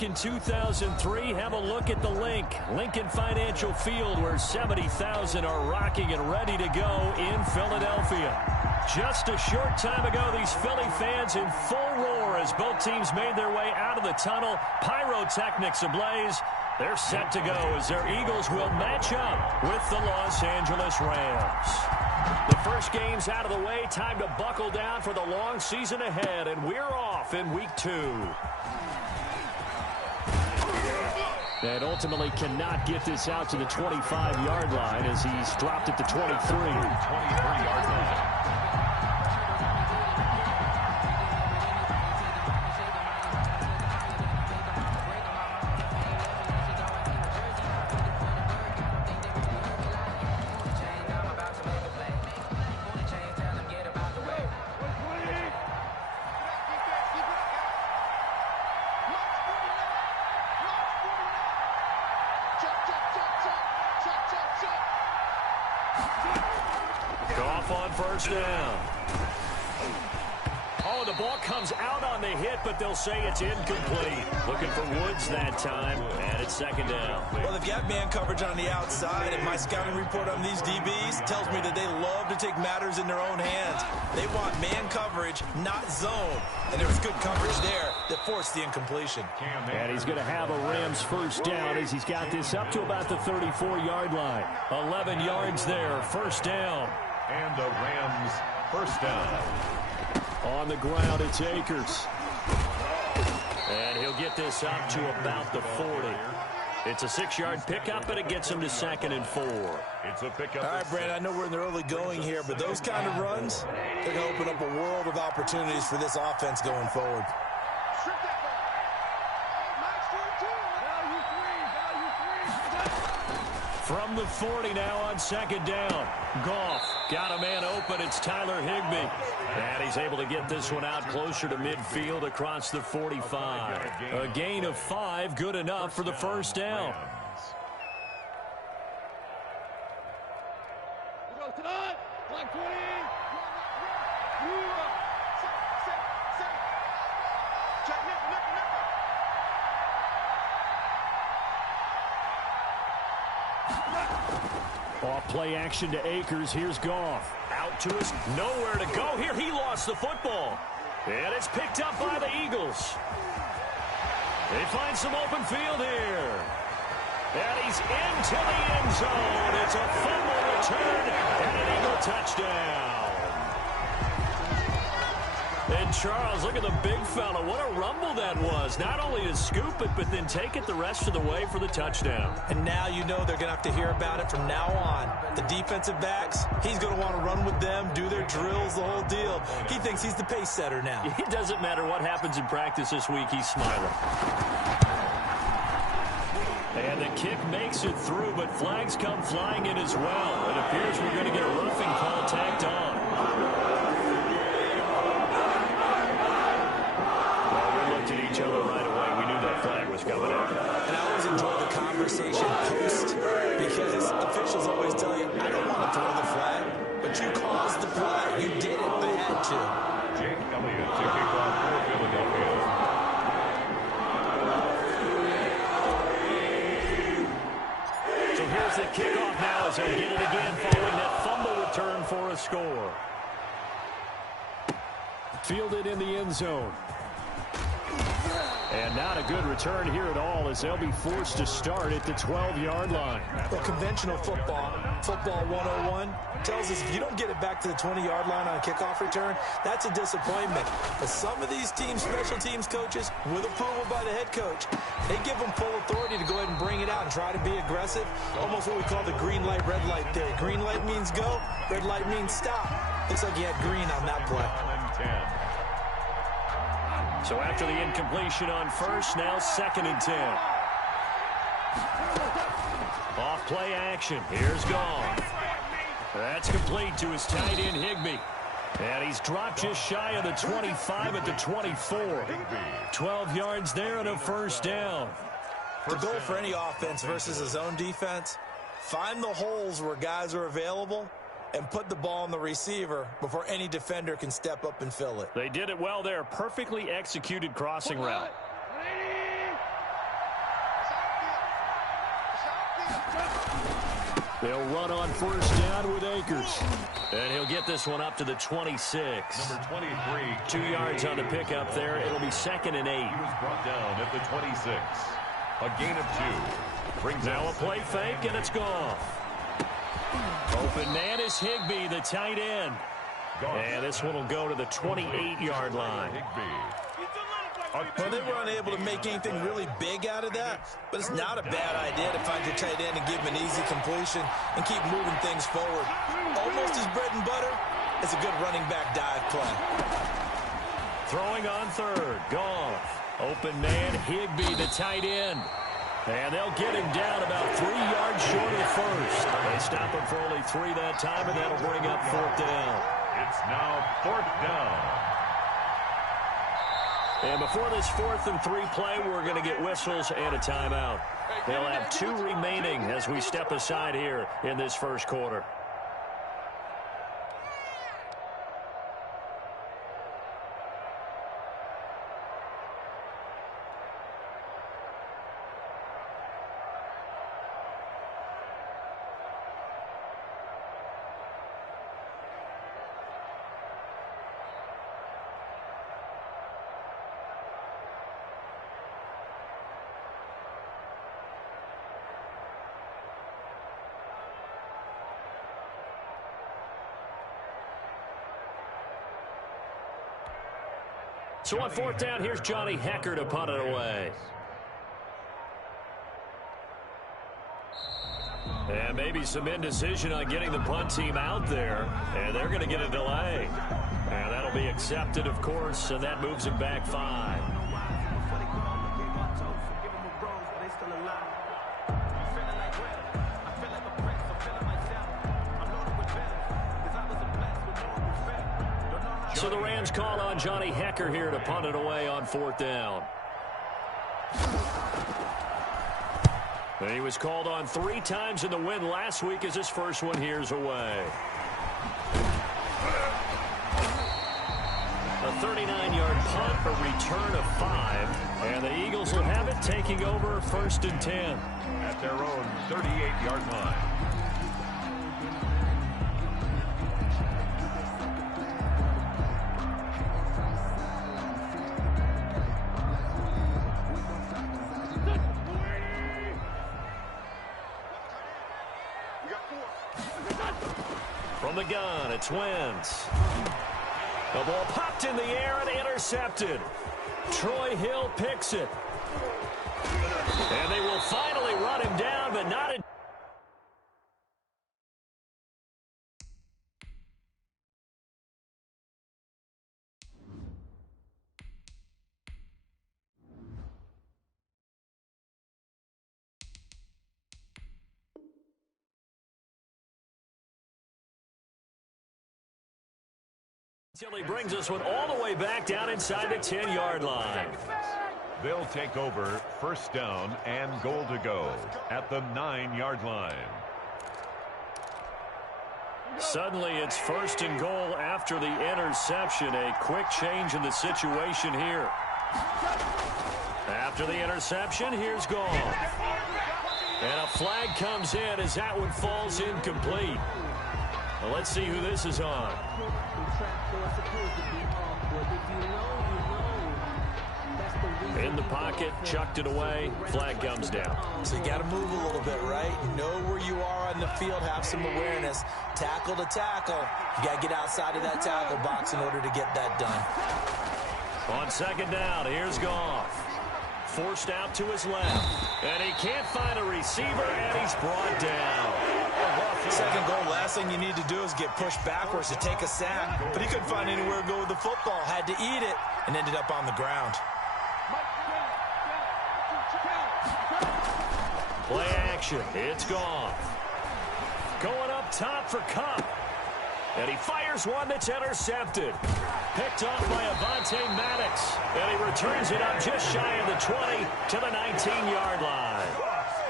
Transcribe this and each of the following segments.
back in 2003, have a look at the Lincoln Financial Field, where 70,000 are rocking and ready to go in Philadelphia. Just a short time ago, these Philly fans in full roar as both teams made their way out of the tunnel. Pyrotechnics ablaze. They're set to go as their Eagles will match up with the Los Angeles Rams. The first game's out of the way. Time to buckle down for the long season ahead, and we're off in week 2. And ultimately cannot get this out to the 25-yard line as he's dropped at the 23. 23-yard line. On first down. Oh, the ball comes out on the hit, but they'll say it's incomplete. Looking for Woods that time, and it's second down. Well, they've got man coverage on the outside, and my scouting report on these DBs tells me that they love to take matters in their own hands. They want man coverage, not zone, and there was good coverage there that forced the incompletion. And he's going to have a Rams first down as he's got this up to about the 34-yard line. 11 yards there, first down. And the Rams first down. On the ground, it's Akers. And he'll get this up to about the 40. It's a 6-yard pickup, and it gets him to 2nd and 4. It's a pickup. All right, Brandon, I know we're in the early going here, but those kind of runs, they're going to open up a world of opportunities for this offense going forward. From the 40 now on second down. Goff got a man open. It's Tyler Higbee. And he's able to get this one out closer to midfield across the 45. A gain of 5, good enough for the first down. Off play action to Akers. Here's Goff. Out to his nowhere to go here. He lost the football. And it's picked up by the Eagles. They find some open field here. And he's into the end zone. It's a fumble return and an Eagle touchdown. And Charles, look at the big fella. What a rumble that was. Not only to scoop it, but then take it the rest of the way for the touchdown. And now you know they're going to have to hear about it from now on. The defensive backs, he's going to want to run with them, do their drills, the whole deal. He thinks he's the pace setter now. It doesn't matter what happens in practice this week. He's smiling. And the kick makes it through, but flags come flying in as well. It appears we're going to get a roughing call tacked on. At each other right away. We knew that flag was coming out. And I always enjoy the conversation post because officials always tell you, I don't want to throw the flag, but you caused the play. You did it. They had to. Jake Elliott to kick off for Philadelphia. So here's the kickoff now as they get it again following that fumble return for a score. Fielded in the end zone. And not a good return here at all as they'll be forced to start at the 12-yard line. Well, conventional football 101, tells us if you don't get it back to the 20-yard line on a kickoff return, that's a disappointment. But some of these teams, special teams coaches, with approval by the head coach, they give them full authority to go ahead and bring it out and try to be aggressive, almost what we call the green light, red light theory. Green light means go, red light means stop. Looks like he had green on that play. So after the incompletion on first, now 2nd and 10. Off play action. Here's Goff. That's complete to his tight end, Higbee. And he's dropped just shy of the 25 at the 24. 12 yards there and a first down. The goal for any offense versus a zone defense, find the holes where guys are available and put the ball on the receiver before any defender can step up and fill it. They did it well there. Perfectly executed crossing route. They'll run on first down with Akers. And he'll get this one up to the 26. Number 23. 2 yards on the pickup there. It'll be 2nd and 8. He was brought down at the 26. A gain of 2. Brings now a play fake, and it's gone. Open man is Higbee, the tight end. And this one will go to the 28-yard line. Well, they were unable to make anything really big out of that, but it's not a bad idea to find your tight end and give him an easy completion and keep moving things forward. Almost his bread and butter is a good running back dive play. Throwing on third, Goff. Open man, Higbee, the tight end. And they'll get him down about 3 yards short of the first. They stop him for only 3 that time, and that'll bring up 4th down. It's now 4th down. And before this 4th and 3 play, we're going to get whistles and a timeout. They'll have 2 remaining as we step aside here in this first quarter. So on 4th down, here's Johnny Hecker to punt it away. And maybe some indecision on getting the punt team out there. And they're going to get a delay. And that'll be accepted, of course, and that moves him back 5. So the Rams call on Johnny Hecker here to punt it away on 4th down. And he was called on 3 times in the win last week as his first one here's away. A 39-yard punt, a return of 5. And the Eagles will have it taking over 1st and 10. At their own 38-yard line. From the gun, it's Wentz. The ball popped in the air and intercepted. Troy Hill picks it. And they will finally run him down, but not in. Until he brings this one all the way back down inside the 10-yard line. They'll take over 1st down and goal to go at the 9-yard line. Suddenly it's 1st and goal after the interception. A quick change in the situation here. After the interception, here's Goff. And a flag comes in as that one falls incomplete. Well, let's see who this is on. In the pocket, chucked it away, flag comes down. So you got to move a little bit, right? Know where you are on the field, have some awareness. Tackle to tackle. You got to get outside of that tackle box in order to get that done. On 2nd down, here's Goff. Forced out to his left. And he can't find a receiver, and he's brought down. 2nd goal, last thing you need to do is get pushed backwards to take a sack. But he couldn't find anywhere to go with the football. Had to eat it and ended up on the ground. Play action. It's Goff. Going up top for Kupp. And he fires one that's intercepted. Picked off by Avonte Maddox. And he returns it up just shy of the 20 to the 19-yard line.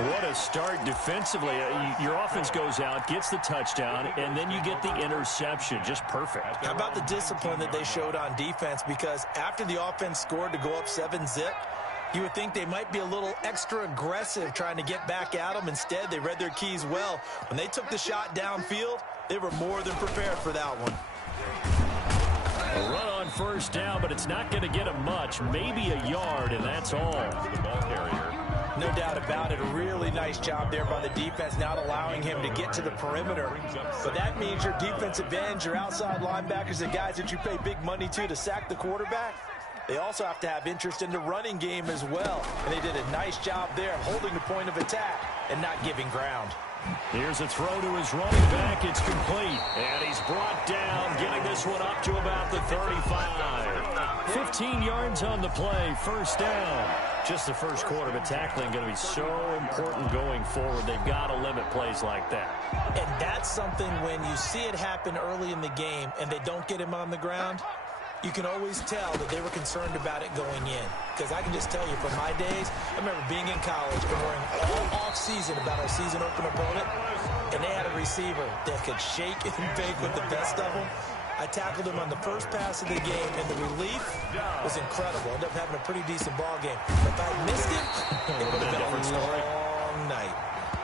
What a start defensively. Your offense goes out, gets the touchdown, and then you get the interception. Just perfect. How about the discipline that they showed on defense? Because after the offense scored to go up 7-zip, You would think they might be a little extra aggressive trying to get back at them. Instead, they read their keys well. When they took the shot downfield, they were more than prepared for that one. A run on first down, but it's not going to get him much. Maybe a yard, and that's all. The ball carrier. No doubt about it. A really nice job there by the defense, not allowing him to get to the perimeter. But that means your defensive ends, your outside linebackers, the guys that you pay big money to sack the quarterback, they also have to have interest in the running game as well. And they did a nice job there holding the point of attack and not giving ground. Here's a throw to his running back. It's complete. And he's brought down, getting this one up to about the 35. 15 yards on the play, first down. Just the first quarter, but tackling going to be so important going forward. They've got to limit plays like that. And that's something when you see it happen early in the game and they don't get him on the ground, you can always tell that they were concerned about it going in. Because I can just tell you from my days, I remember being in college and worrying all off-season about our season open opponent, and they had a receiver that could shake and bake with the best of them. I tackled him on the first pass of the game, and the relief was incredible. Ended up having a pretty decent ball game. If I missed him, it would have been a long night.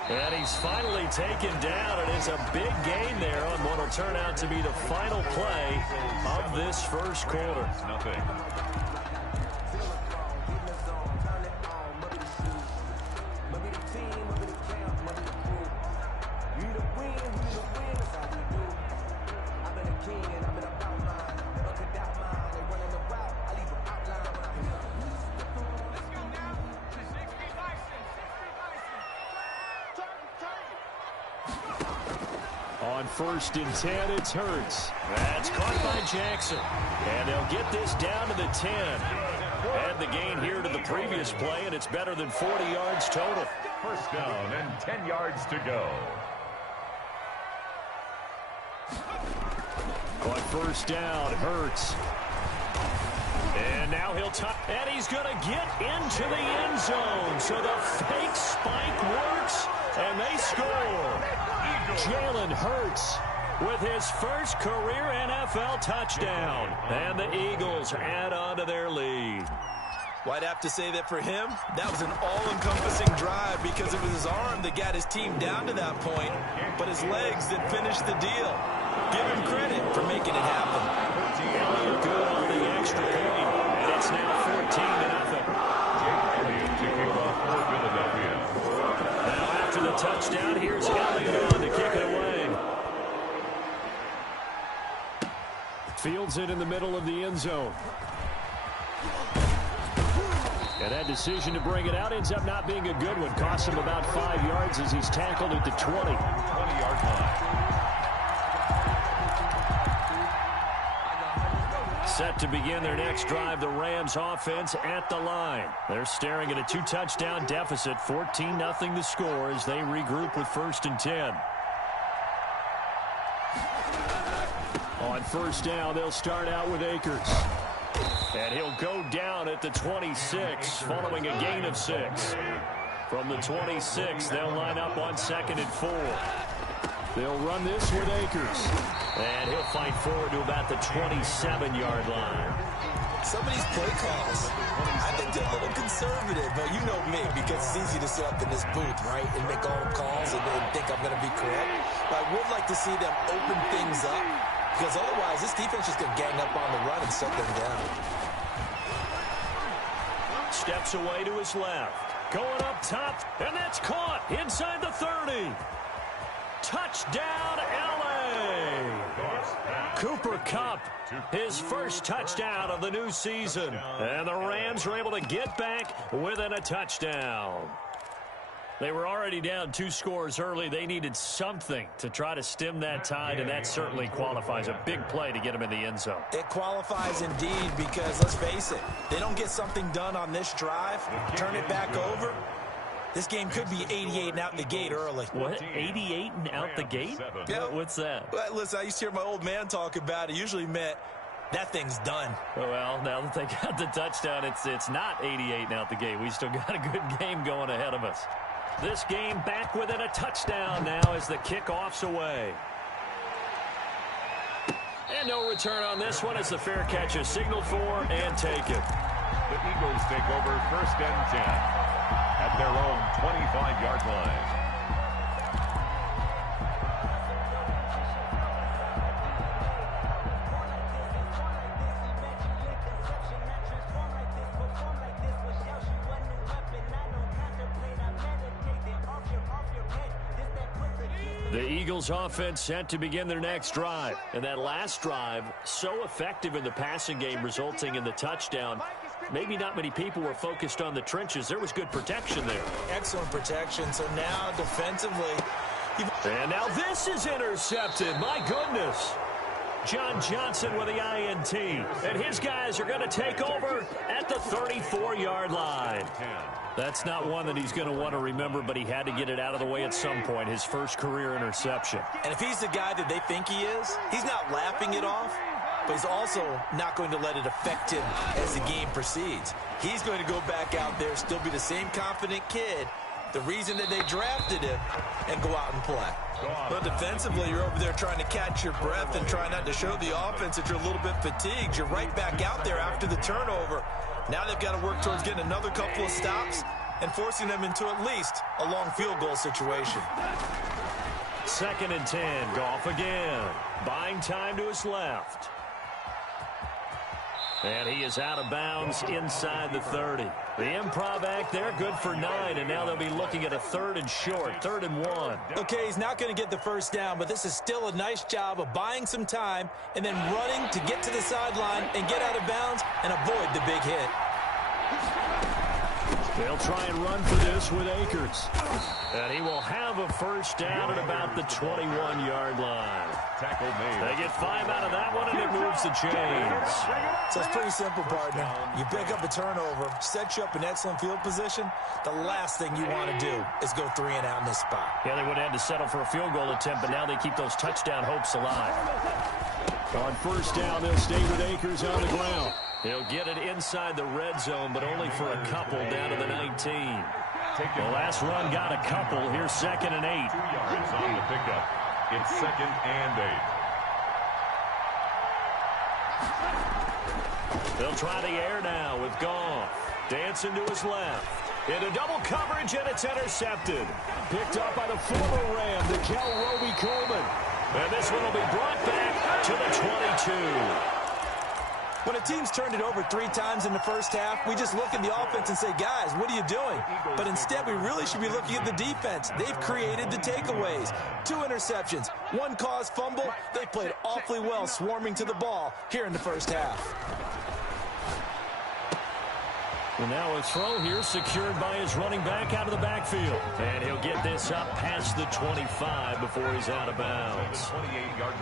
And he's finally taken down, and it's a big gain there on what will turn out to be the final play of this first quarter. Nothing. On first and 10, it's Hurts. That's caught by Jackson. And they'll get this down to the 10. And the gain here to the previous play, and it's better than 40 yards total. First down and 10 yards to go. On first down, Hurts. And now he'll tuck, and he's going to get into the end zone. So the fake spike works, and they score. Jalen Hurts with his first career NFL touchdown. And the Eagles add on to their lead. Well, I'd have to say that for him, that was an all-encompassing drive because it was his arm that got his team down to that point, but his legs that finished the deal. Give him credit for making it happen. Elliott good on the extra point, and it's now 14-0. Now after the touchdown, here's Elliott on to kick it away. Fields it in the middle of the end zone. And that decision to bring it out ends up not being a good one. Cost him about 5 yards as he's tackled at the 20-yard line. Set to begin their next drive, the Rams offense at the line. They're staring at a 2-touchdown deficit, 14-0 the score as they regroup with first and 10. On first down, they'll start out with Akers. And he'll go down at the 26, following a gain of 6. From the 26, they'll line up on 2nd and 4. They'll run this with Akers. And he'll fight forward to about the 27-yard line. Some of these play calls, I think they're a little conservative, but you know me, because it's easy to sit up in this booth, right, and make all the calls and think I'm going to be correct. But I would like to see them open things up, because otherwise this defense is going to gang up on the run and shut them down. Steps away to his left. Going up top, and that's caught inside the 30. Touchdown, L.A. Cooper Kupp, his first touchdown of the new season. And the Rams were able to get back within a touchdown. They were already down 2 scores early. They needed something to try to stem that tide, and that certainly qualifies. A big play to get them in the end zone. It qualifies indeed because, let's face it, they don't get something done on this drive, turn it back over. This game could be 88 and out the gate early. What? 88 and out the gate? Yeah. What's that? Well, listen, I used to hear my old man talk about it. Usually meant that thing's done. Well, now that they got the touchdown, it's not 88 and out the gate. We still got a good game going ahead of us. This game back within a touchdown now as the kickoff's away. And no return on this one as the fair catch is signaled for and taken. The Eagles take over 1st and 10 at their own 25-yard line. The Eagles offense set to begin their next drive. And that last drive, so effective in the passing game, resulting in the touchdown. Maybe not many people were focused on the trenches. There was good protection there. Excellent protection. So now defensively. And now this is intercepted. My goodness. John Johnson with the INT. And his guys are going to take over at the 34-yard line. That's not one that he's going to want to remember, but he had to get it out of the way at some point, his first career interception. And if he's the guy that they think he is, he's not laughing it off, but he's also not going to let it affect him as the game proceeds. He's going to go back out there, still be the same confident kid, the reason that they drafted him, and go out and play. But defensively, you're over there trying to catch your breath and try not to show the offense that you're a little bit fatigued. You're right back out there after the turnover. Now they've got to work towards getting another couple of stops and forcing them into at least a long field goal situation. 2nd and 10. Goff again. Buying time to his left. And he is out of bounds inside the 30. The improv act there, good for 9, and now they'll be looking at a 3rd and short, 3rd and 1. Okay, he's not going to get the first down, but this is still a nice job of buying some time and then running to get to the sideline and get out of bounds and avoid the big hit. They'll try and run for this with Akers. And he will have a first down at about the 21-yard line. Tackle made. They get 5 out of that one, and it moves the chains. So it's pretty simple, partner. You pick up a turnover, set you up in excellent field position. The last thing you want to do is go 3 and out in this spot. Yeah, they would have had to settle for a field goal attempt, but now they keep those touchdown hopes alive. On first down, they'll stay with Akers on the ground. He'll get it inside the red zone, but only for a couple down to the 19. The last run got a couple. Here's 2nd and 8. 2 yards on the pickup. It's 2nd and 8. They'll try the air now with Goff. Dancing to his left. Into double coverage, and it's intercepted. Picked up by the former Ram, Nickel Roby-Coleman. And this one will be brought back to the 22. When a team's turned it over 3 times in the first half, we just look at the offense and say, guys, what are you doing? But instead, we really should be looking at the defense. They've created the takeaways. 2 interceptions, 1 caused fumble. They played awfully well swarming to the ball here in the first half. Well, now a throw here secured by his running back out of the backfield. And he'll get this up past the 25 before he's out of bounds.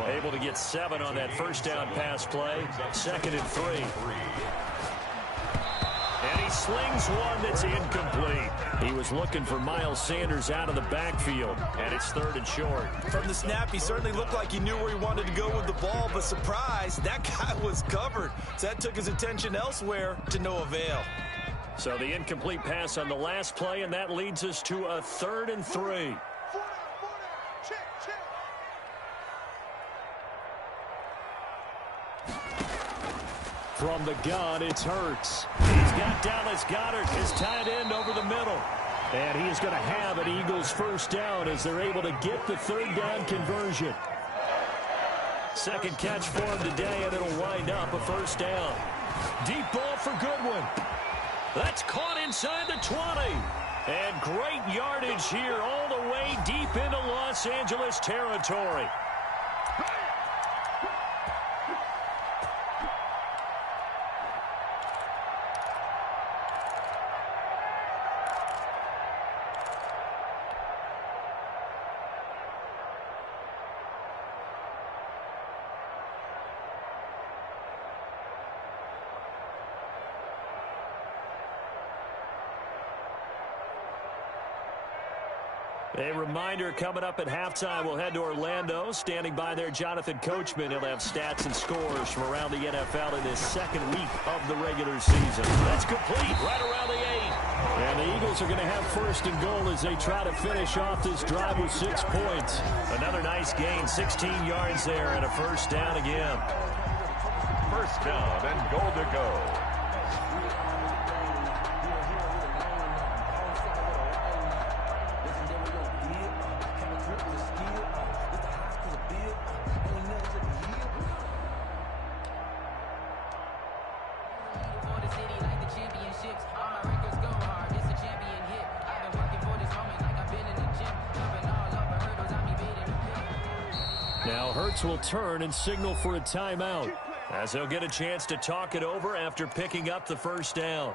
Able to get 7 on that first down pass play. 2nd and 3. And he slings one that's incomplete. He was looking for Miles Sanders out of the backfield. And it's 3rd and short. From the snap, he certainly looked like he knew where he wanted to go with the ball. But surprise, that guy was covered. So that took his attention elsewhere to no avail. So the incomplete pass on the last play, and that leads us to a 3rd and 3. From the gun, it's Hurts. He's got Dallas Goedert, his tight end, over the middle. And he is going to have an Eagles first down as they're able to get the 3rd down conversion. 2nd catch for him today, and it'll wind up a first down. Deep ball for Goodwin. That's caught inside the 20. And great yardage here all the way deep into Los Angeles territory. A reminder coming up at halftime, we'll head to Orlando. Standing by there, Jonathan Coachman. He'll have stats and scores from around the NFL in this 2nd week of the regular season. That's complete right around the 8. And the Eagles are going to have 1st and goal as they try to finish off this drive with 6 points. Another nice gain, 16 yards there, and a first down again. First down and goal to go. Now Hurts will turn and signal for a timeout, as he'll get a chance to talk it over after picking up the first down.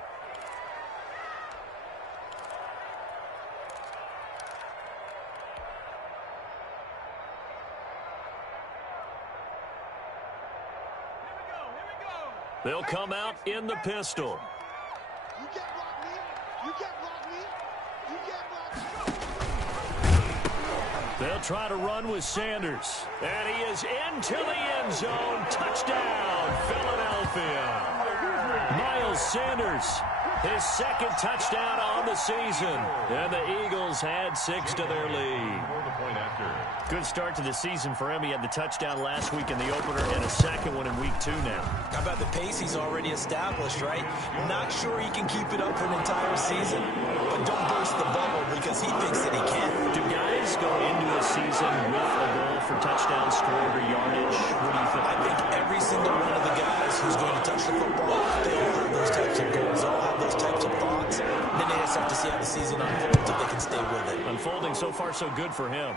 They'll come out in the pistol. You can't block me. You can't block me. You can't block me. They'll try to run with Sanders. And he is into the end zone. Touchdown, Philadelphia. Miles Sanders, his second touchdown on the season. And the Eagles had 6 to their lead. Good start to the season for him. He had the touchdown last week in the opener and a second one in week 2 now. How about the pace he's already established, right? Not sure he can keep it up for an entire season, but don't burst the bubble because he thinks that he can. Do guys go into a season with a goal for touchdown scored or yardage? What do you think? I think every single one of the guys who's going to touch the football, they all have those types of goals, they all have those types of thoughts. Then they just have to see how the season unfolds if they can stay with it. Unfolding so far so good for him.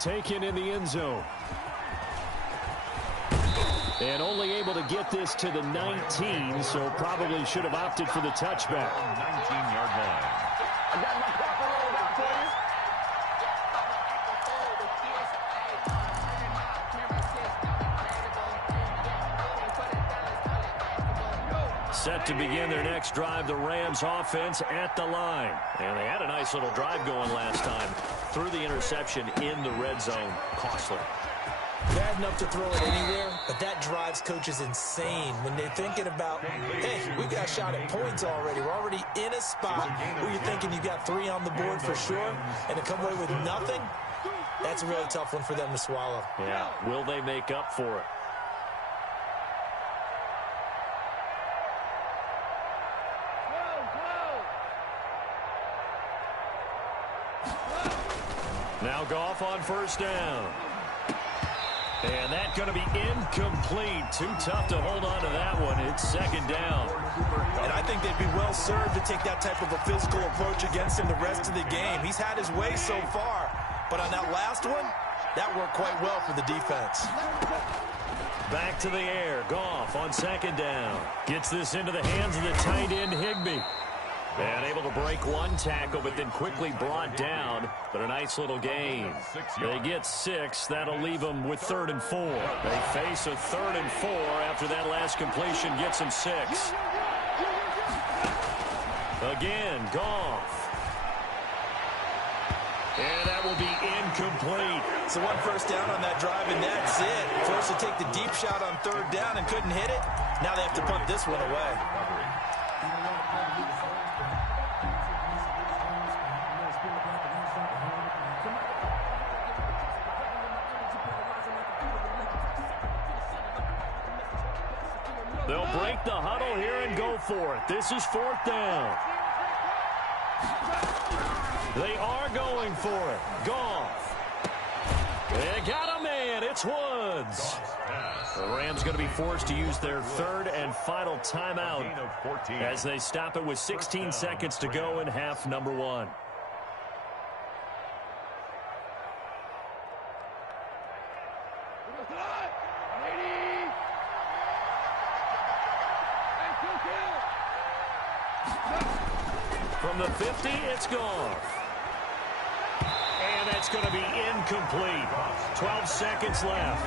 Taken in the end zone. And only able to get this to the 19, so probably should have opted for the touchback. 19-yard line. I got my proper roll out for you. Set to begin their next drive, the Rams offense at the line. And they had a nice little drive going last time. Threw the interception in the red zone. Costly. Bad enough to throw it anywhere, but that drives coaches insane when they're thinking about, hey, we got a shot at points already. We're already in a spot where you're thinking you got 3 on the board for sure, and to come away with nothing, that's a really tough one for them to swallow. Yeah, will they make up for it? Now Goff on first down. And that's going to be incomplete. Too tough to hold on to that one. It's second down. And I think they'd be well served to take that type of a physical approach against him the rest of the game. He's had his way so far. But on that last one, that worked quite well for the defense. Back to the air. Goff on second down. Gets this into the hands of the tight end, Higbee. And able to break one tackle, but then quickly brought down. But a nice little gain. They get 6. That'll leave them with 3rd and 4. They face a 3rd and 4 after that last completion gets them 6. Again, Goff. And that will be incomplete. So 1 first down on that drive, and that's it. Forced to take the deep shot on 3rd down and couldn't hit it. Now they have to punt this one away. They'll break the huddle here and go for it. This is 4th down. They are going for it. Goff. They got a man. It's Woods. The Rams going to be forced to use their 3rd and final timeout as they stop it with 16 seconds to go in half number 1. From the 50, it's Goff. And that's going to be incomplete. 12 seconds left.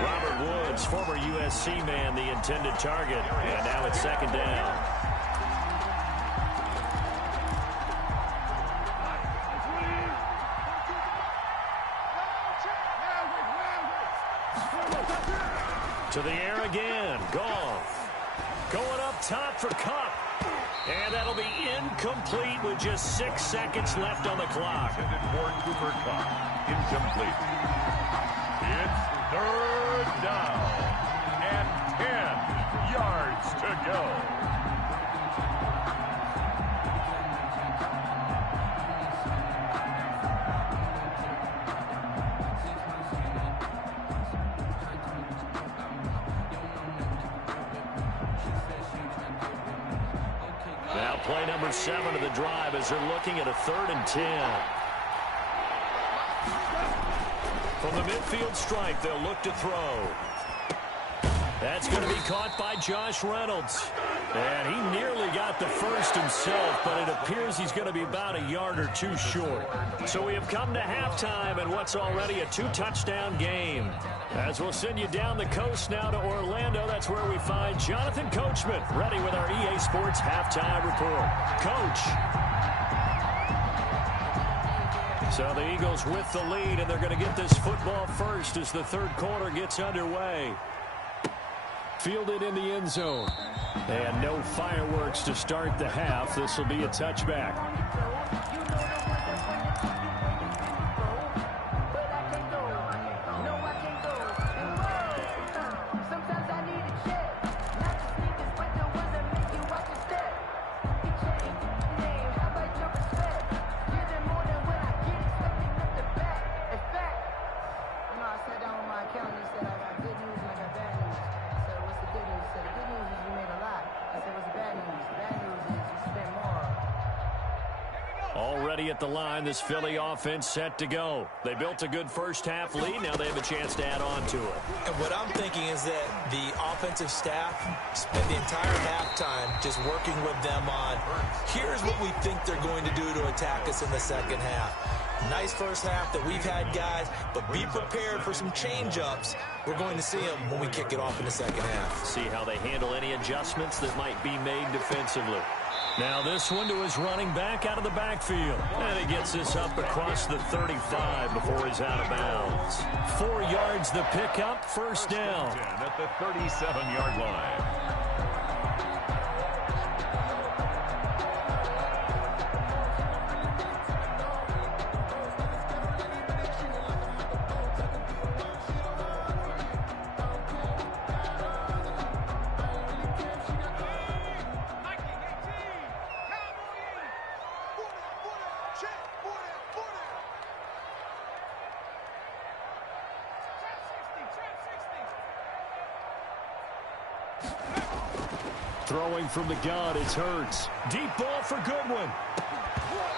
Robert Woods, former USC man, the intended target. And now it's 2nd down. To the air again. Goff. Going up top for Kupp. And that'll be incomplete with just 6 seconds left on the clock. For Cooper Kupp, incomplete. It's 3rd down and 10 yards to go. Now play number 7 of the drive as they're looking at a 3rd and 10. From the midfield stripe, they'll look to throw. That's going to be caught by Josh Reynolds. And he nearly got the first himself, but it appears he's going to be about a yard or two short. So we have come to halftime in what's already a two-touchdown game. As we'll send you down the coast now to Orlando, that's where we find Jonathan Coachman, ready with our EA Sports halftime report. Coach. So the Eagles with the lead, and they're going to get this football first as the third quarter gets underway. Fielded in the end zone. And no fireworks to start the half. This will be a touchback. Already at the line, this Philly offense set to go. They built a good first-half lead. Now they have a chance to add on to it. And what I'm thinking is that the offensive staff spent the entire halftime just working with them on, here's what we think they're going to do to attack us in the second half. Nice first half that we've had, guys, but be prepared for some change-ups. We're going to see them when we kick it off in the second half. See how they handle any adjustments that might be made defensively. Now this one to his running back out of the backfield. And he gets this up across the 35 before he's out of bounds. 4 yards the pickup, first down. At the 37-yard line. Throwing from the gun, it's Hurts. Deep ball for Goodwin.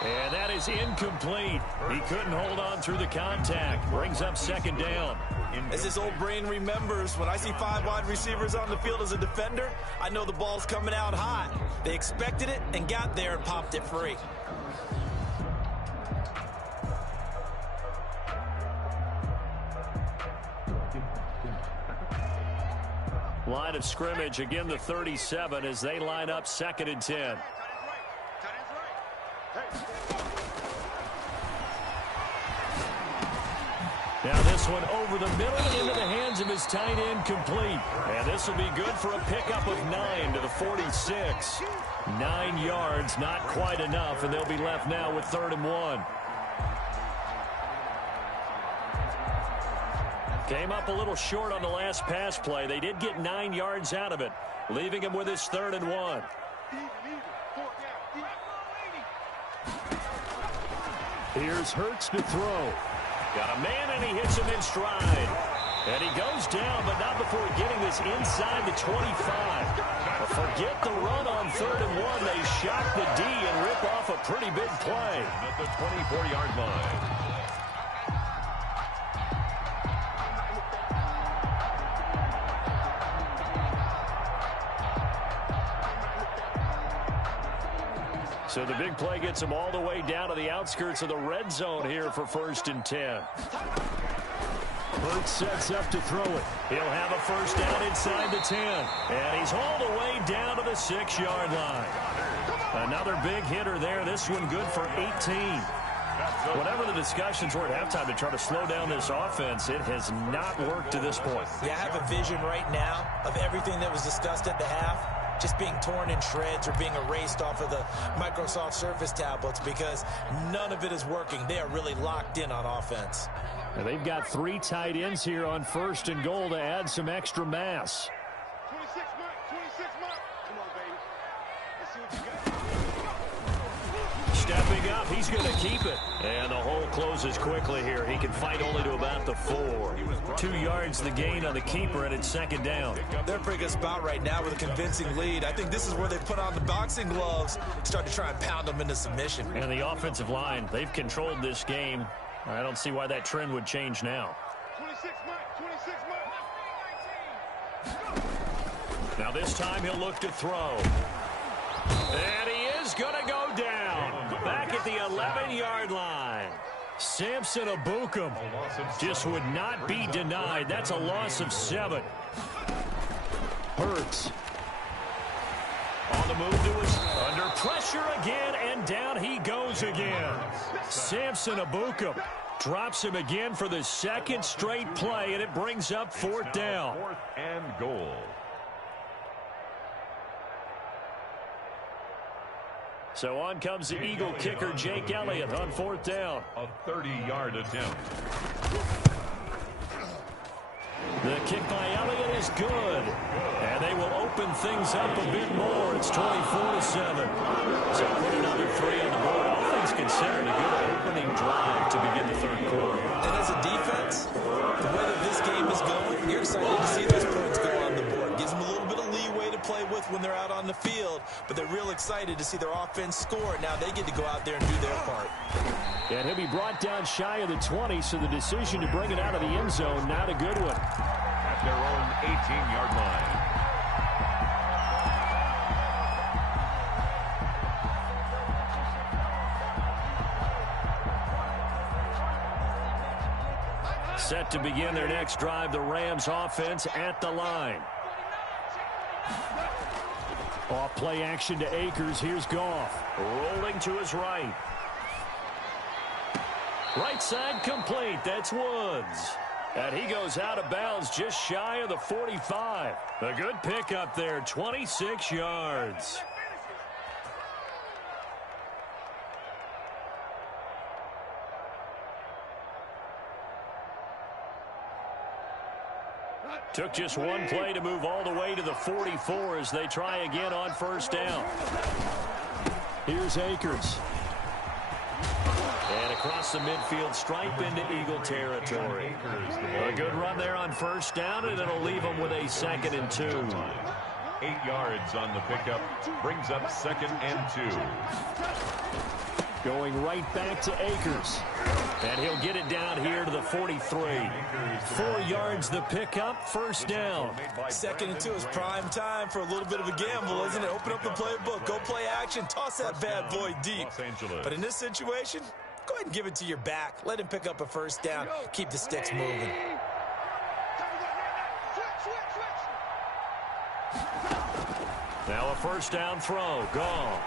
And that is incomplete. He couldn't hold on through the contact. Brings up second down. As his old brain remembers, when I see 5 wide receivers on the field as a defender, I know the ball's coming out hot. They expected it and got there and popped it free. Line of scrimmage, again the 37 as they line up 2nd and 10. Now this one over the middle into the hands of his tight end, complete. And this will be good for a pickup of 9 to the 46. 9 yards, not quite enough, and they'll be left now with 3rd and 1. Came up a little short on the last pass play. They did get 9 yards out of it, leaving him with his 3rd and 1. Here's Hurts to throw. Got a man, and he hits him in stride. And he goes down, but not before getting this inside the 25. Forget the run on 3rd and 1. They shock the D and rip off a pretty big play. At the 24-yard line. So the big play gets him all the way down to the outskirts of the red zone here for 1st and 10. Hurts sets up to throw it. He'll have a first down inside the 10. And he's hauled away down to the 6-yard line. Another big hitter there. This one good for 18. Whatever the discussions were at halftime to try to slow down this offense, it has not worked to this point. Yeah, I have a vision right now of everything that was discussed at the half just being torn in shreds or being erased off of the Microsoft Surface tablets because none of it is working. They are really locked in on offense. And they've got 3 tight ends here on 1st and goal to add some extra mass. 26 mark. Come on, baby. Let's see what you got. Stepping up, he's going to keep it. And the hole closes quickly here. He can fight only to about the 4. 2 yards the gain on the keeper, and it's 2nd down. They're a pretty good spot right now with a convincing lead. I think this is where they put on the boxing gloves, start to try and pound them into submission. And the offensive line, they've controlled this game. I don't see why that trend would change now. Now this time he'll look to throw. And he is going to go down. Back at the 11-yard line. Samson Ebukam just would not be denied. That's a loss of 7. Hurts. On the move to his under pressure again, and down he goes again. Samson Ebukam drops him again for the second straight play, and it brings up 4th down. 4th and goal. So on comes the Eagle kicker, Jake Elliott, on 4th down. A 30-yard attempt. The kick by Elliott is good. And they will open things up a bit more. It's 24-7. So put another 3 on the board. All things considered, a good opening drive to begin the 3rd quarter. And as a defense, the way that this game is going, you're excited to see those points go on the board. Gives them a little bit of leeway to play with when they're out on the field, but they're real excited to see their offense score. Now they get to go out there and do their part. And he'll be brought down shy of the 20, so the decision to bring it out of the end zone, not a good one. At their own 18-yard line. Set to begin their next drive, the Rams offense at the line. Off play action to Akers. Here's Goff. Rolling to his right. Right side complete. That's Woods. And he goes out of bounds just shy of the 45. A good pickup there, 26 yards. Took just one play to move all the way to the 44 as they try again on 1st down. Here's Akers. And across the midfield stripe into Eagle territory. A good run there on 1st down, and it'll leave them with a 2nd and 2. 8 yards on the pickup. Brings up 2nd and 2. Going right back to Akers. And he'll get it down here to the 43. 4 yards the pickup, 1st down. 2nd and 2 is prime time for a little bit of a gamble, isn't it? Open up the playbook, go play action, toss that bad boy deep. But in this situation, go ahead and give it to your back. Let him pick up a 1st down. Keep the sticks moving. Now a 1st down throw. Goff.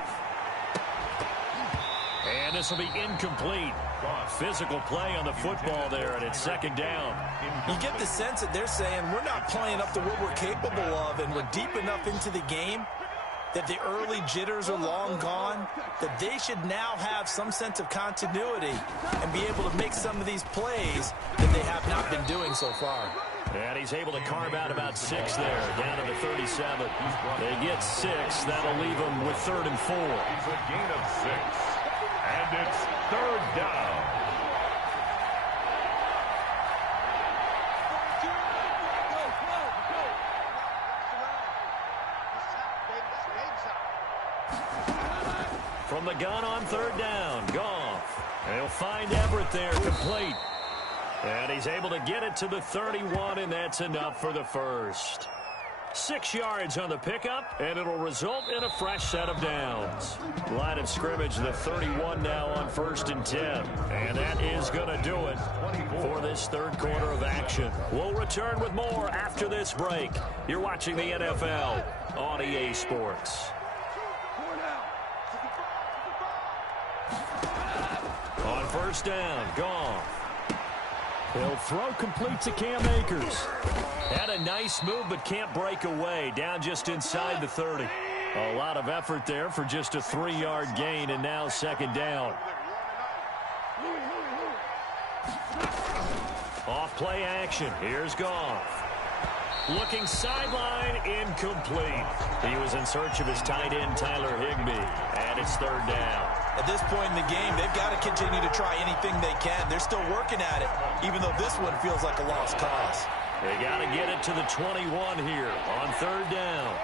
And this will be incomplete. Physical play on the football there, and it's 2nd down. You get the sense that they're saying we're not playing up to what we're capable of, and we're deep enough into the game that the early jitters are long gone, that they should now have some sense of continuity and be able to make some of these plays that they have not been doing so far. And he's able to carve out about 6 there, down to the 37. They get 6. That'll leave them with 3rd and 4. It's a gain of 6. And it's 3rd down. From the gun on 3rd down, Goff. They'll find Everett there, complete. And he's able to get it to the 31, and that's enough for the 1st. 6 yards on the pickup, and it'll result in a fresh set of downs. Line of scrimmage, the 31 now on 1st and 10. And that is going to do it for this 3rd quarter of action. We'll return with more after this break. You're watching the NFL on EA Sports. On 1st down, Goff. He'll throw complete to Cam Akers. Had a nice move, but can't break away. Down just inside the 30. A lot of effort there for just a 3-yard gain, and now 2nd down. Off play action. Here's Goff. Looking sideline, incomplete. He was in search of his tight end, Tyler Higbee, and it's 3rd down. At this point in the game, they've got to continue to try anything they can. They're still working at it, even though this one feels like a lost cause. They got to get it to the 21 here on 3rd down.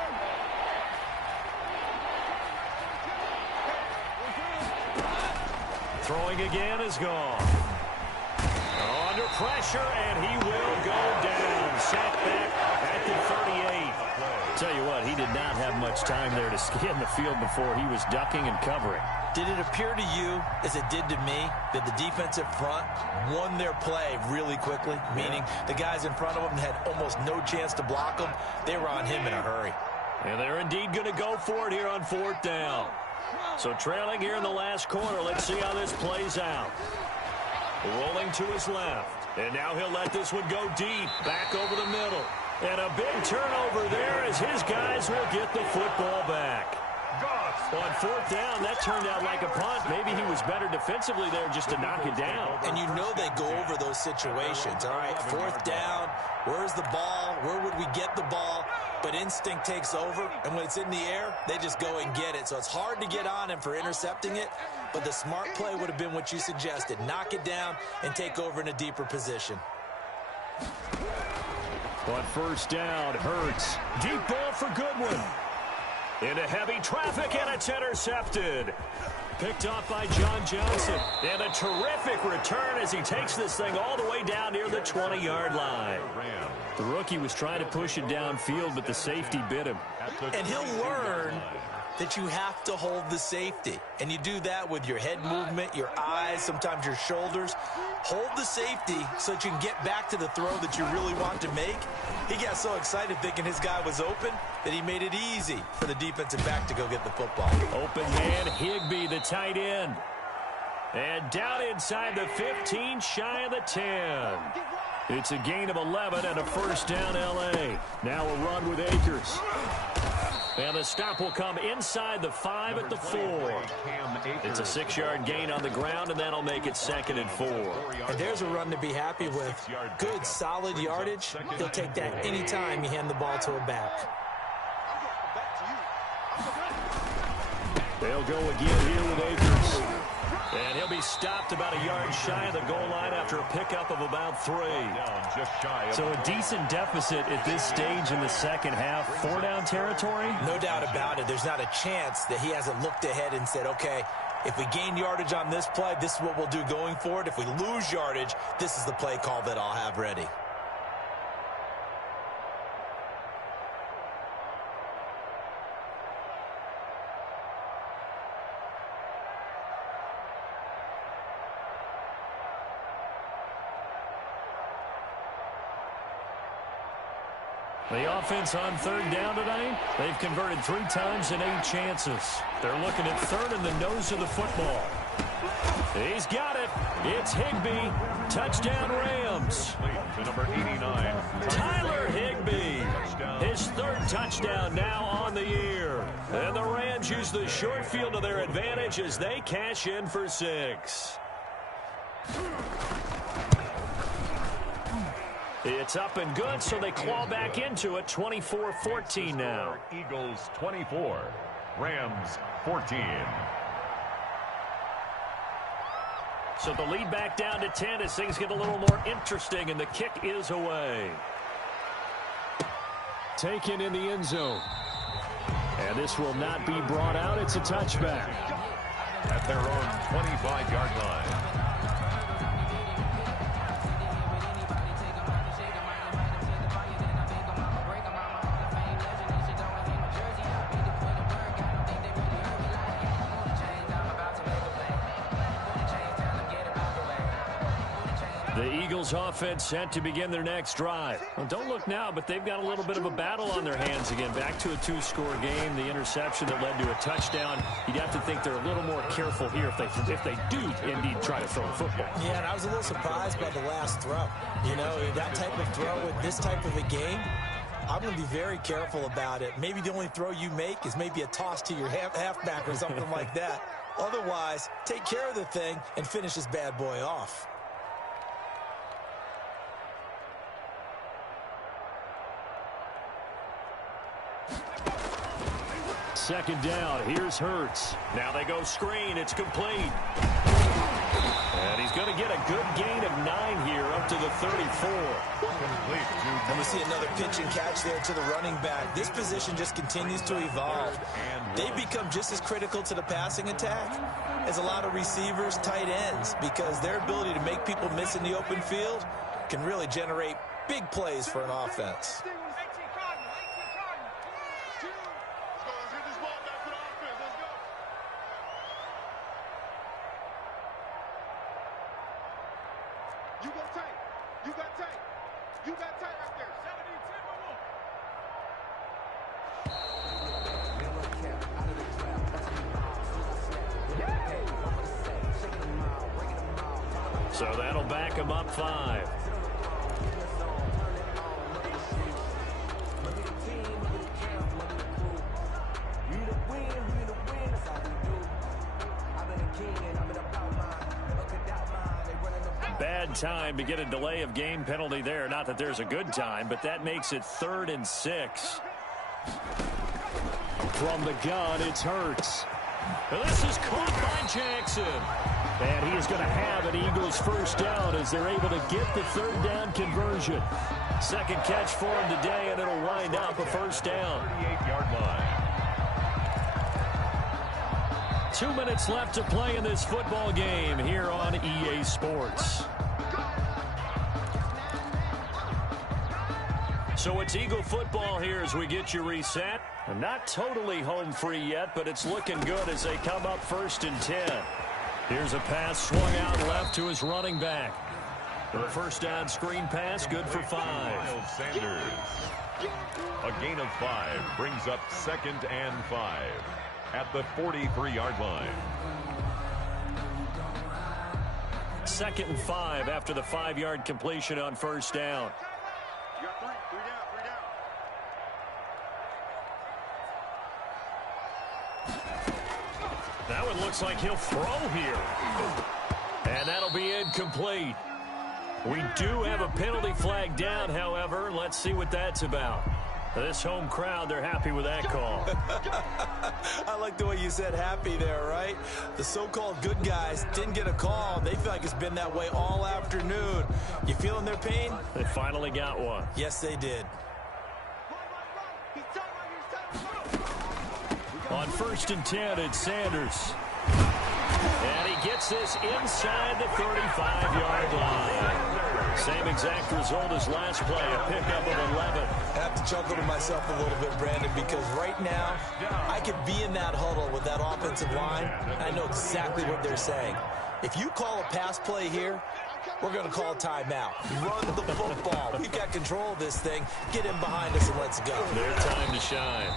Throwing again is Goff. On under pressure, and he will go down. Sacked back at the 38. Tell you what, he did not have much time there to scan the field before he was ducking and covering. Did it appear to you, as it did to me, that the defensive front won their play really quickly? Meaning the guys in front of them had almost no chance to block him. They were on him in a hurry. And they're indeed going to go for it here on 4th down. So trailing here in the last quarter. Let's see how this plays out. Rolling to his left. And now he'll let this one go deep. Back over the middle. And a big turnover there as his guys will get the football back. On 4th down, that turned out like a punt. Maybe he was better defensively there just to knock it down. And you know they go over those situations. All right, 4th down, where's the ball? Where would we get the ball? But instinct takes over, and when it's in the air, they just go and get it. So it's hard to get on him for intercepting it, but the smart play would have been what you suggested. Knock it down and take over in a deeper position. On 1st down, Hurts. Deep ball for Goodwin. Into heavy traffic, and it's intercepted. Picked off by John Johnson. And a terrific return as he takes this thing all the way down near the 20-yard line. The rookie was trying to push it downfield, but the safety bit him. And he'll learn that you have to hold the safety. And you do that with your head movement, your eyes, sometimes your shoulders. Hold the safety so that you can get back to the throw that you really want to make. He got so excited thinking his guy was open that he made it easy for the defensive back to go get the football. Open man, Higbee, the tight end. And down inside the 15, shy of the 10. It's a gain of 11 and a 1st down L.A. Now a run with Akers. And the stop will come inside the 5 at the 4. It's a 6-yard gain on the ground, and that'll make it 2nd and 4. And there's a run to be happy with. Good, solid yardage. He'll take that anytime you hand the ball to a back. They'll go again here with Akers. And he'll be stopped about a yard shy of the goal line after a pickup of about 3. So a decent deficit at this stage in the second half. 4-down territory? No doubt about it. There's not a chance that he hasn't looked ahead and said, okay, if we gain yardage on this play, this is what we'll do going forward. If we lose yardage, this is the play call that I'll have ready. The offense on 3rd down tonight, they've converted 3 times in 8 chances. They're looking at 3rd in the nose of the football. He's got it. It's Higbee. Touchdown Rams. To number 89. Tyler Higbee. His 3rd touchdown now on the year. And the Rams use the short field to their advantage as they cash in for 6. It's up and good, so they claw back into it. 24-14 now. Eagles 24, Rams 14. So the lead back down to 10 as things get a little more interesting, and the kick is away. Taken in the end zone. And this will not be brought out. It's a touchback. At their own 25-yard line. The Eagles offense set to begin their next drive. Well, don't look now, but they've got a little bit of a battle on their hands again. Back to a 2-score game. The interception that led to a touchdown. You'd have to think they're a little more careful here if they do indeed try to throw the football. Yeah, and I was a little surprised by the last throw. You know, that type of throw with this type of a game, I'm going to be very careful about it. Maybe the only throw you make is maybe a toss to your halfback or something like that. Otherwise, take care of the thing and finish this bad boy off. Second down. Here's Hurts. Now they go screen. It's complete. And he's going to get a good gain of 9 here up up to the 34. And we see another pitch and catch there to the running back. This position just continues to evolve. They become just as critical to the passing attack as a lot of receivers, tight ends, because their ability to make people miss in the open field can really generate big plays for an offense. You got tight. You got tight. You got tight right there. 70-10. So that'll back him up 5. Bad time to get a delay of game penalty there. Not that there's a good time, but that makes it 3rd and 6. From the gun, it's Hurts. Now this is caught by Jackson. And he is going to have an Eagles first down as they're able to get the 3rd down conversion. Second catch for him today, and it'll wind up a first down. 38-yard line. 2 minutes left to play in this football game here on EA Sports. So it's Eagle football here as we get you reset. Not totally home free yet, but it's looking good as they come up 1st and 10. Here's a pass swung out left to his running back. The first down screen pass, good for 5. Miles Sanders. A gain of 5 brings up 2nd and 5 at the 43-yard line. 2nd and 5 after the 5-yard completion on first down. You got 3 down, 3 down. That one looks like he'll throw here. And that'll be incomplete. We do have a penalty flag down, however. Let's see what that's about. This home crowd, they're happy with that call. I like the way you said happy there, right? The so-called good guys didn't get a call. They feel like it's been that way all afternoon. You feeling their pain? They finally got one. Yes, they did. On 1st and 10, it's Sanders. And he gets this inside the 35-yard line. Same exact result as last play, a pickup of 11. I have to chuckle to myself a little bit, Brandon, because right now I could be in that huddle with that offensive line, and I know exactly what they're saying. If you call a pass play here, we're going to call a timeout. Run the football. We've got control of this thing. Get in behind us and let's go. Their time to shine.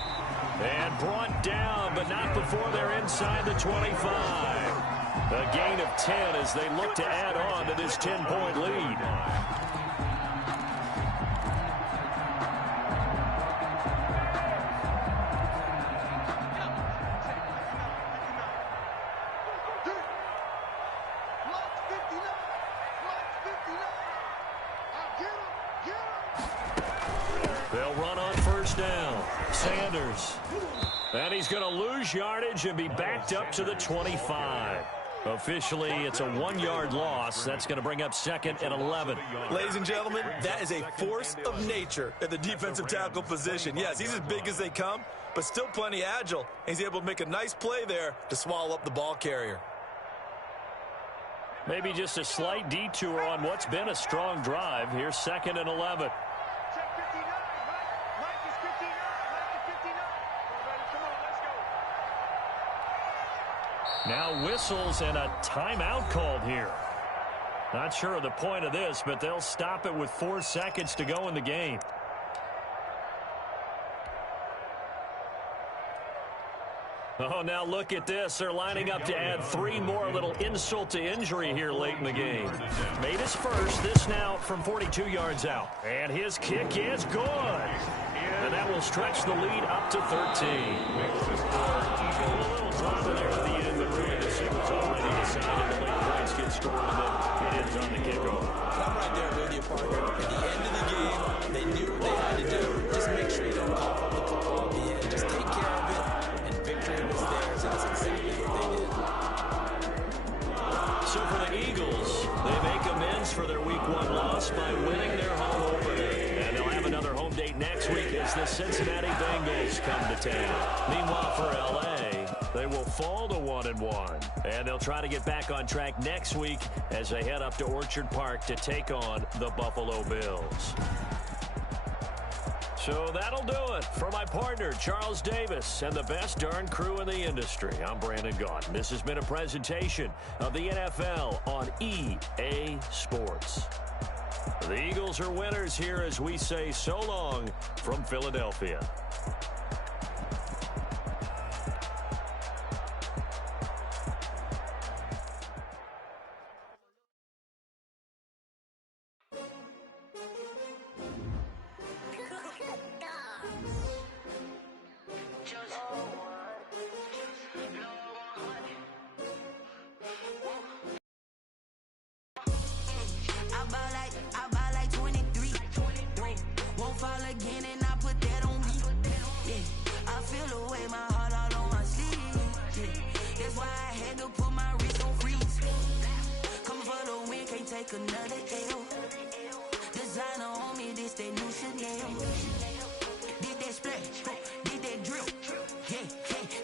And brought down, but not before they're inside the 25. A gain of 10 as they look to add on to this 10-point lead. They'll run on first down. Sanders. And he's going to lose yardage and be backed up to the 25. Officially, it's a 1-yard loss. That's going to bring up 2nd and 11. Ladies and gentlemen, that is a force of nature at the defensive tackle position. Yes, he's as big as they come, but still plenty agile. He's able to make a nice play there to swallow up the ball carrier. Maybe just a slight detour on what's been a strong drive. Here's 2nd and 11. Now whistles and a timeout called here. Not sure of the point of this, but they'll stop it with 4 seconds to go in the game. Oh, now look at this. They're lining up to add 3 more, a little insult to injury here late in the game. Made his first. This now from 42 yards out. And his kick is good. And that will stretch the lead up to 13. A little drama there at the end. The Raiders was already decided to late points get scored, and then it ends on the kickoff. I'm right there with you, partner. At the end of the game, they knew what they had to do. Just make sure you don't cough up the football at the end. Just take care of it, and victory was theirs. That's exactly what they did. So for the Eagles, they make amends for their Week 1 loss by winning their home opener. And they'll have another home date next week as the Cincinnati Bengals come to town. Meanwhile, for L.A., they will fall to 1-1. And they'll try to get back on track next week as they head up to Orchard Park to take on the Buffalo Bills. So that'll do it for my partner, Charles Davis, and the best darn crew in the industry. I'm Brandon Gaudin. This has been a presentation of the NFL on EA Sports. The Eagles are winners here as we say so long from Philadelphia. Another L. Designer on me, this that new Chanel. Did that splash, did that drill. Yeah,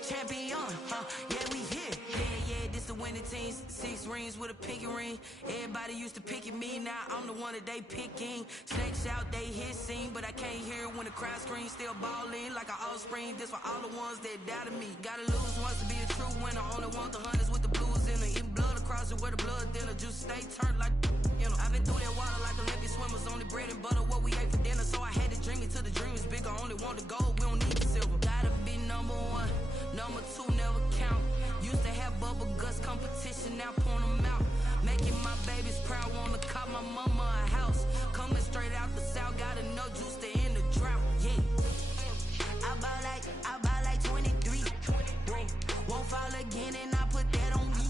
champion, yeah, we here. Yeah, this the winning teams. 6 rings with a pinky ring. Everybody used to picking me, now I'm the one that they picking. Snakes out, they hit scene, but I can't hear it when the crowd screams. Still balling like an offspring. This for all the ones that doubted me. Gotta lose once to be a true winner. Only want the hunters with the blues in it. Eating blood across it where the blood dinner. Juice stay turned like. You know, I've been through that water like Olympic swimmers. Only bread and butter, what we ate for dinner. So I had to dream it till the dream is bigger. Only want the gold, we don't need the silver. Gotta be number 1, number 2 never count. Used to have bubble guts competition, now point them out. Making my babies proud, wanna cop my mama a house. Coming straight out the south, got enough juice to end the drought. Yeah, I buy like 23. Won't fall again and I put that on me.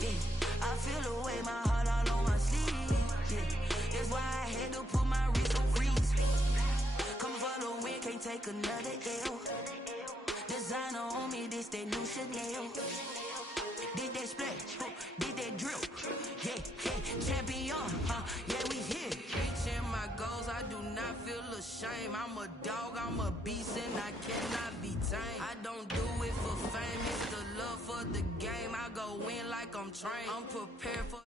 Yeah, I feel the way my heart all on my sleeve. That's why I had to put my wrist on freeze. Come for the win, can't take another L. Designer on me, this that new Chanel. Did that splash, did that drill. Yeah, champion, yeah, we here. Reaching my goals, I do not feel ashamed. I'm a dog, I'm a beast, and I cannot be tamed. I don't do it for fame, it's the love for the game. I go in like I'm trained. I'm prepared for